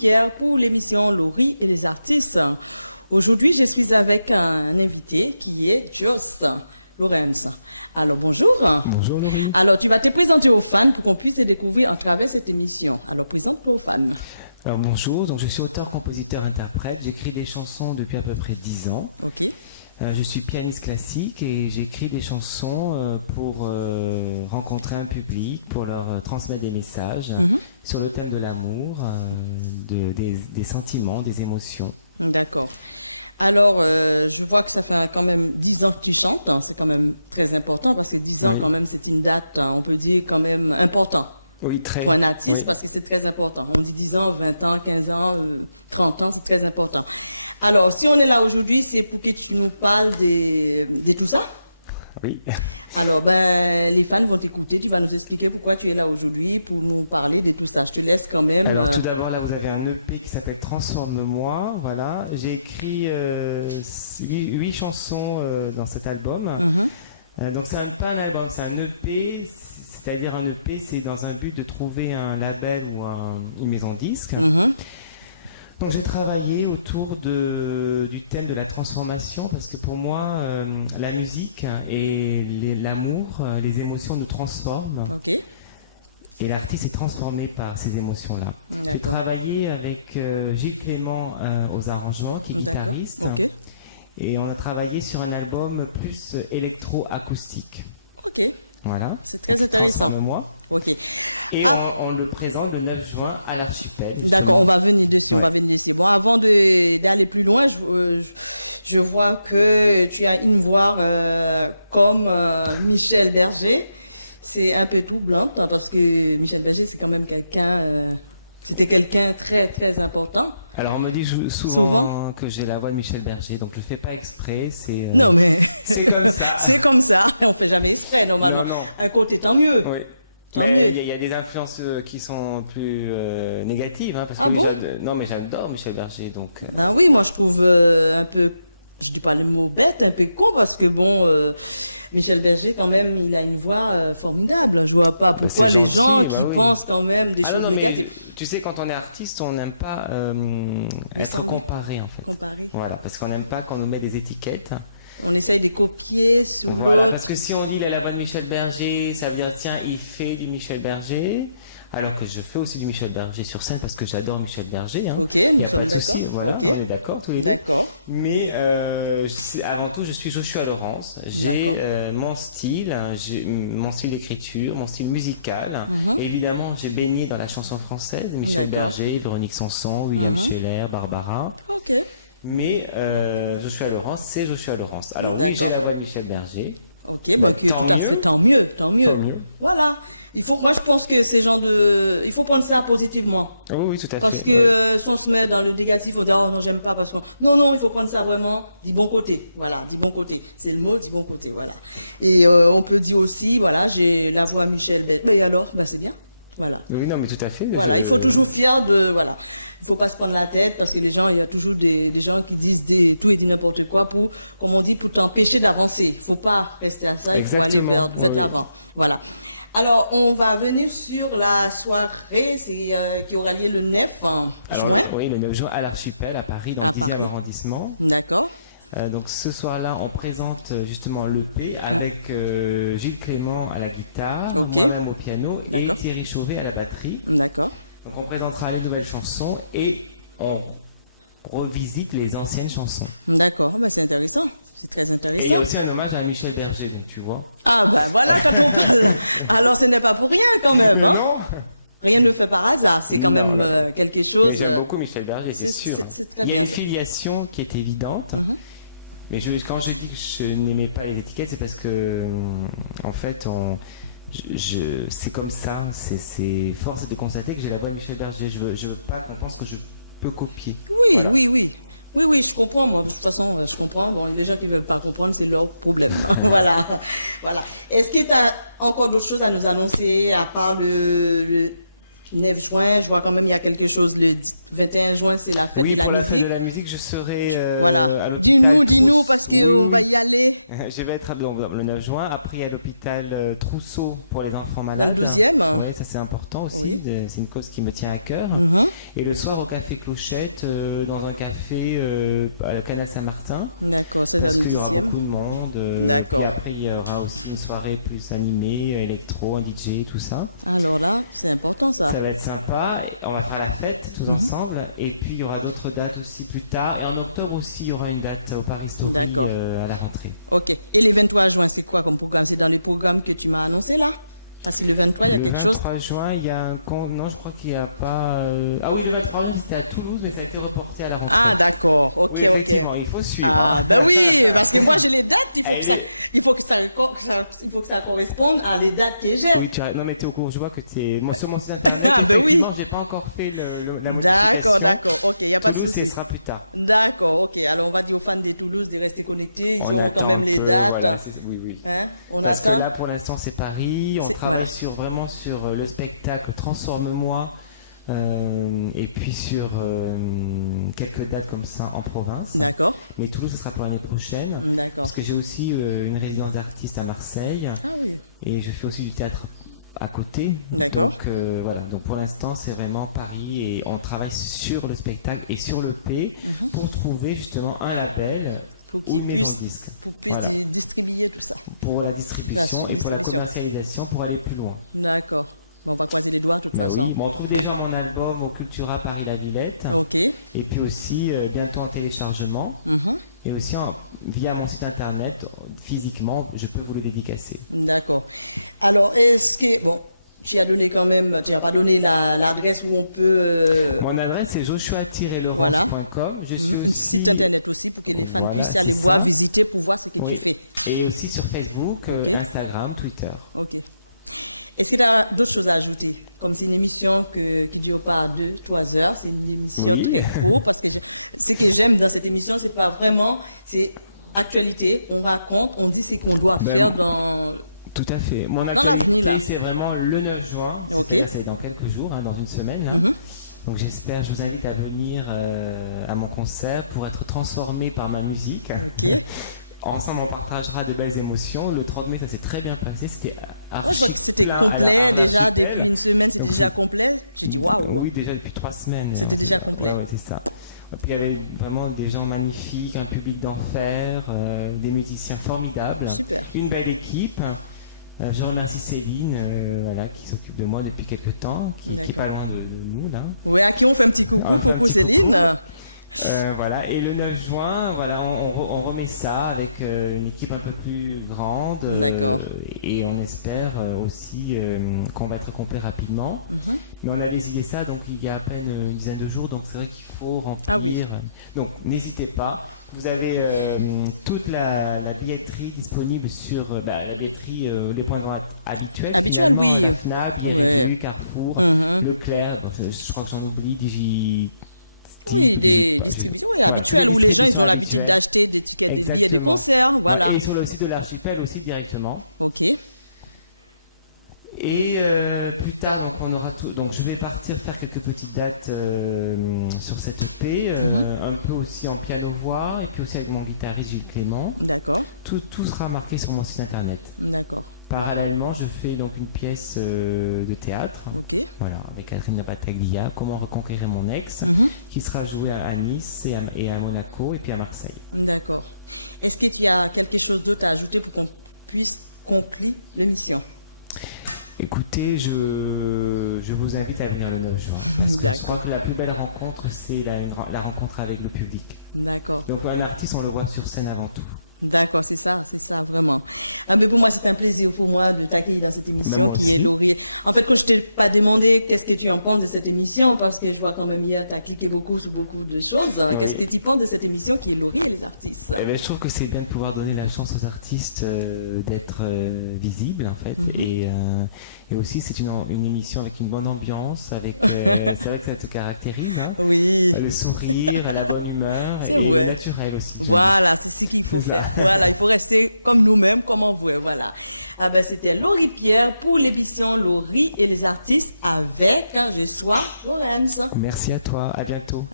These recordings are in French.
Pierre pour l'émission Laurie et les artistes. Aujourd'hui, je suis avec un invité qui est Joss Lorenz. Alors bonjour. Bonjour Laurie. Alors tu vas te présenter aux fans pour qu'on puisse te découvrir à travers cette émission. Alors présente-toi aux fans. Alors bonjour, donc je suis auteur, compositeur, interprète. J'écris des chansons depuis à peu près 10 ans. Je suis pianiste classique et j'écris des chansons pour rencontrer un public, pour leur transmettre des messages sur le thème de l'amour, des sentiments, des émotions. Alors, je vois que ça fait quand même 10 ans que tu chantes, hein, c'est quand même très important parce que 10 ans, Oui. quand même, c'est une date, hein, on peut dire, quand même important. Oui, très. Pour un artiste, Oui. parce que c'est très important. On dit 10 ans, 20 ans, 15 ans, 30 ans, c'est très important. Alors, si on est là aujourd'hui, c'est pour que tu nous parles de tout ça. Oui. Alors, ben, les fans vont t'écouter, tu vas nous expliquer pourquoi tu es là aujourd'hui, pour nous parler de tout ça. Je te laisse quand même. Alors tout d'abord, là, vous avez un EP qui s'appelle Transforme-moi. Voilà, j'ai écrit 8 chansons dans cet album. Donc c'est pas un album, c'est un EP. C'est-à-dire un EP, c'est dans un but de trouver un label ou une maison de disque. Donc j'ai travaillé autour du thème de la transformation parce que pour moi, la musique et l'amour, les émotions nous transforment. Et l'artiste est transformé par ces émotions-là. J'ai travaillé avec Gilles Clément aux arrangements, qui est guitariste. Et on a travaillé sur un album plus électro-acoustique. Voilà, donc Transforme-moi. Et on le présente le 9 juin à l'Archipel, justement. Ouais. Avant d'aller plus loin, je vois que tu as une voix comme Michel Berger. C'est un peu troublante parce que Michel Berger, c'est quand même c'était quelqu'un très très important. Alors on me dit souvent que j'ai la voix de Michel Berger, donc je le fais pas exprès, c'est comme ça. C'est comme ça, c'est jamais exprès, normalement. Non. Un côté, tant mieux. Oui. Mais il y a des influences qui sont plus négatives, hein, parce que oui, mais j'adore Michel Berger, donc. Ah oui, moi je trouve un peu, je dis pas le mot bête, un peu con, parce que bon, Michel Berger quand même, il a une voix formidable. Je vois pas. Bah, c'est gentil, bah oui. Quand même Ah non, mais tu sais, quand on est artiste, on n'aime pas être comparé en fait. Voilà, parce qu'on n'aime pas qu'on nous met des étiquettes. On essaye de copier. Voilà, parce que si on dit il a la voix de Michel Berger, ça veut dire tiens, il fait du Michel Berger, alors que je fais aussi du Michel Berger sur scène parce que j'adore Michel Berger, hein. Il n'y a pas de souci, voilà, on est d'accord tous les deux. Mais avant tout, je suis Joshua Laurence, j'ai mon style, mon style d'écriture, mon style musical. Et évidemment, j'ai baigné dans la chanson française, Michel Berger, Véronique Sanson, William Scheller, Barbara. Mais Joshua Laurence, c'est Joshua Laurence. Alors oui, j'ai la voix de Michel Berger. Ben, tant mieux. Tant mieux. Voilà. Moi, je pense que c'est il faut prendre ça positivement. Oui, tout à fait. Parce que si on se met dans le négatif, on dit non, j'aime pas parce que non, il faut prendre ça vraiment du bon côté. Voilà, du bon côté. C'est le mot du bon côté. Voilà. Et on peut dire aussi, voilà, j'ai la voix de Michel Berger. Et alors, ben, c'est bien. Voilà. Oui, non, mais tout à fait. Je suis toujours fier de voilà. Il ne faut pas se prendre la tête parce que il y a toujours des gens qui disent tout et n'importe quoi pour, comme on dit, pour t'empêcher d'avancer. Il ne faut pas rester à ça. Exactement. Oui. Voilà. Alors, on va venir sur la soirée qui aura lieu le 9. Alors, oui, le 9 juin à l'Archipel, à Paris, dans le 10e arrondissement. Donc, ce soir-là, on présente justement l'EP avec Gilles Clément à la guitare, moi-même au piano et Thierry Chauvet à la batterie. Donc on présentera les nouvelles chansons et on revisite les anciennes chansons. Et il y a aussi un hommage à Michel Berger, donc tu vois. Alors ce n'est pas pour rien quand même. Mais non. Rien ne fait par hasard. C'est Non. quelque chose. Mais j'aime beaucoup Michel Berger, c'est sûr. Il y a une filiation qui est évidente. Mais quand je dis que je n'aimais pas les étiquettes, c'est parce que en fait c'est comme ça, c'est force de constater que j'ai la voix de Michel Berger. Je veux pas qu'on pense que je peux copier. Voilà. Oui, je comprends, moi, de toute façon, je comprends. Bon, les gens qui ne veulent pas répondre, c'est leur problème. voilà. Est-ce que tu as encore d'autres choses à nous annoncer, à part le 9 juin? Je vois quand même il y a quelque chose de 21 juin, c'est la fête. Oui, pour la fête de la musique, je serai à l'hôpital Trousse. Oui. Je vais être donc, le 9 juin. Après, il y a l'hôpital Trousseau pour les enfants malades. Oui, ça c'est important aussi. C'est une cause qui me tient à cœur. Et le soir au café Clochette, dans un café à la Canal Saint-Martin, parce qu'il y aura beaucoup de monde. Puis après, il y aura aussi une soirée plus animée, électro, un DJ, tout ça. Ça va être sympa. On va faire la fête tous ensemble. Et puis, il y aura d'autres dates aussi plus tard. Et en octobre aussi, il y aura une date au Paris Story à la rentrée. Dans les programmes que tu m'as annoncé là. Le 23 juin, il y a un compte. Non, je crois qu'il n'y a pas. Ah oui, le 23 juin, c'était à Toulouse, mais ça a été reporté à la rentrée. Oui, effectivement, il faut suivre. Hein. Il faut que ça corresponde à les dates que j'ai. Oui, non, mais tu es au courant. Je vois que tu es sur mon site internet. Effectivement, j'ai pas encore fait la modification. Toulouse, ce sera plus tard. On attend un peu, voilà. Oui. Parce que là, pour l'instant, c'est Paris. On travaille vraiment sur le spectacle Transforme-moi. Et puis sur quelques dates comme ça en province. Mais Toulouse, ce sera pour l'année prochaine. Puisque j'ai aussi une résidence d'artiste à Marseille. Et je fais aussi du théâtre à côté. Donc voilà. Donc pour l'instant, c'est vraiment Paris. Et on travaille sur le spectacle et sur le P pour trouver justement un label ou une maison de disque. Voilà. Pour la distribution et pour la commercialisation pour aller plus loin. Ben oui, on trouve déjà mon album au Cultura Paris-La Villette et puis aussi bientôt en téléchargement et aussi via mon site internet, physiquement, je peux vous le dédicacer. Alors, est-ce que, bon, tu as donné quand même, tu n'as pas donné l'adresse où on peut... Mon adresse c'est joshua-laurence.com. Je suis aussi, voilà, c'est ça. Oui, et aussi sur Facebook, Instagram, Twitter. Est-ce qu'il y a d'autres choses à ajouter? Comme c'est une émission qui dure pas 2-3 heures, c'est une émission. Oui. Ce que j'aime dans cette émission, c'est pas vraiment, c'est actualité, on raconte, on dit ce qu'on doit Tout à fait. Mon actualité, c'est vraiment le 9 juin, c'est-à-dire c'est dans quelques jours, hein, dans une semaine. Là. Donc j'espère, je vous invite à venir à mon concert pour être transformé par ma musique. Ensemble, on partagera de belles émotions. Le 30 mai, ça s'est très bien passé. C'était archi plein à l'archipel. Donc, oui, déjà depuis 3 semaines. Ouais, c'est ça. Et puis, il y avait vraiment des gens magnifiques, un public d'enfer, des musiciens formidables, une belle équipe. Je remercie Céline, voilà, qui s'occupe de moi depuis quelques temps, qui est pas loin de nous, là. On fait un petit coucou. Voilà, et le 9 juin, voilà, on remet ça avec une équipe un peu plus grande et on espère aussi qu'on va être complet rapidement. Mais on a décidé ça donc il y a à peine une dizaine de jours, donc c'est vrai qu'il faut remplir. Donc n'hésitez pas. Vous avez toute la billetterie disponible sur la billetterie, les points de vente habituels finalement, la FNAC, Billets Réduits, Carrefour, Leclerc, bon, je crois que j'en oublie, voilà, toutes les distributions habituelles. Exactement. Ouais, et sur le site de l'archipel aussi directement. Et plus tard, donc on aura tout. Donc je vais partir faire quelques petites dates sur cette EP, un peu aussi en piano-voix, et puis aussi avec mon guitariste Gilles Clément. Tout sera marqué sur mon site internet. Parallèlement, je fais donc une pièce de théâtre. Voilà, avec Catherine Battaglia, Comment reconquérir mon ex, qui sera joué à Nice et à Monaco et puis à Marseille. Est-ce qu'il y a quelque chose d'autre à ajouter pour qu'on puisse conclure l'émission? Écoutez, je vous invite à venir le 9 juin, parce que je crois que la plus belle rencontre, c'est la rencontre avec le public. Donc un artiste, on le voit sur scène avant tout. Moi, c'est un plaisir pour moi de t'accueillir dans cette émission. Ben, moi aussi. En fait, je ne t'ai pas demandé qu'est-ce que tu en penses de cette émission, parce que je vois quand même hier, tu as cliqué beaucoup sur beaucoup de choses. Oui. Qu'est-ce que tu penses de cette émission pour nourrir les artistes? Eh ben, je trouve que c'est bien de pouvoir donner la chance aux artistes d'être visibles, en fait. Et aussi, c'est une émission avec une bonne ambiance, c'est vrai que ça te caractérise, hein, le sourire, la bonne humeur et le naturel aussi, j'aime bien. C'est ça. Voilà. Ah ben, c'était Laurie Pierre pour l'émission Laurie et les artistes avec le soir Florence. Merci à toi, à bientôt.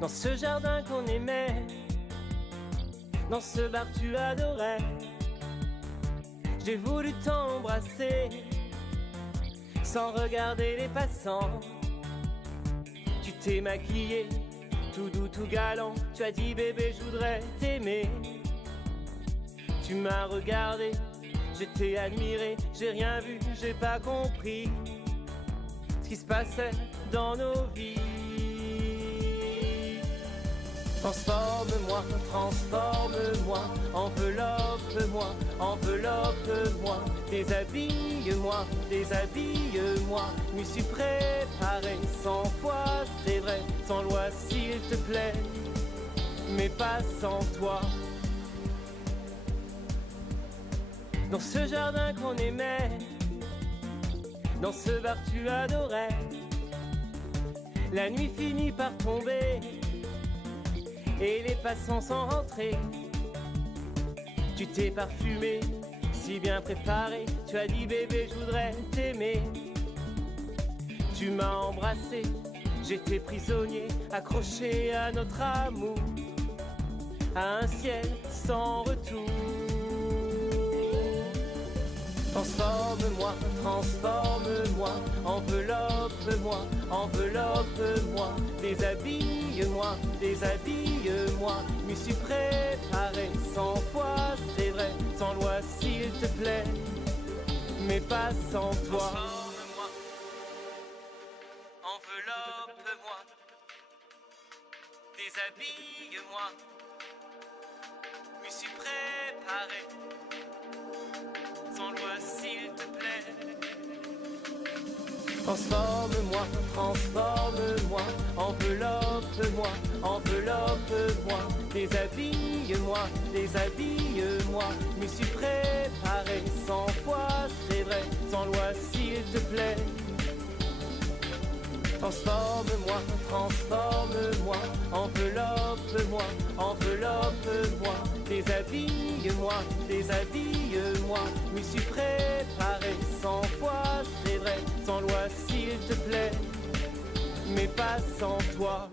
Dans ce jardin qu'on aimait, dans ce bar que tu adorais, j'ai voulu t'embrasser sans regarder les passants. Tu t'es maquillé, tout doux, tout galant. Tu as dit bébé, je voudrais t'aimer. Tu m'as regardé, je t'ai admiré. J'ai rien vu, j'ai pas compris ce qui se passait dans nos vies. Transforme-moi, transforme-moi, enveloppe-moi, enveloppe-moi, déshabille-moi, déshabille-moi. Je m'y suis préparé 100 fois, c'est vrai, sans loi s'il te plaît, mais pas sans toi. Dans ce jardin qu'on aimait, dans ce bar que tu adorais, la nuit finit par tomber et les passants sont rentrés. Tu t'es parfumé, si bien préparé. Tu as dit bébé, je voudrais t'aimer. Tu m'as embrassé, j'étais prisonnier, accroché à notre amour, à un ciel sans retour. Transforme-moi, transforme-moi, enveloppe-moi, enveloppe-moi, déshabille-moi, déshabille-moi. Je m'y suis préparé 100 fois, c'est vrai, sans loi s'il te plaît, mais pas sans toi. Transforme-moi, enveloppe-moi, déshabille-moi. Je m'y suis préparé sans loi s'il te plaît. Transforme-moi, transforme-moi, enveloppe-moi, enveloppe-moi, déshabille-moi, déshabille-moi. Je m'y suis préparé 100 fois, c'est vrai, sans loi s'il te plaît. Transforme-moi, transforme-moi, enveloppe-moi, enveloppe-moi, déshabille-moi, déshabille-moi. Je m'y suis préparé 100 fois, c'est vrai, sans loi s'il te plaît, mais pas sans toi.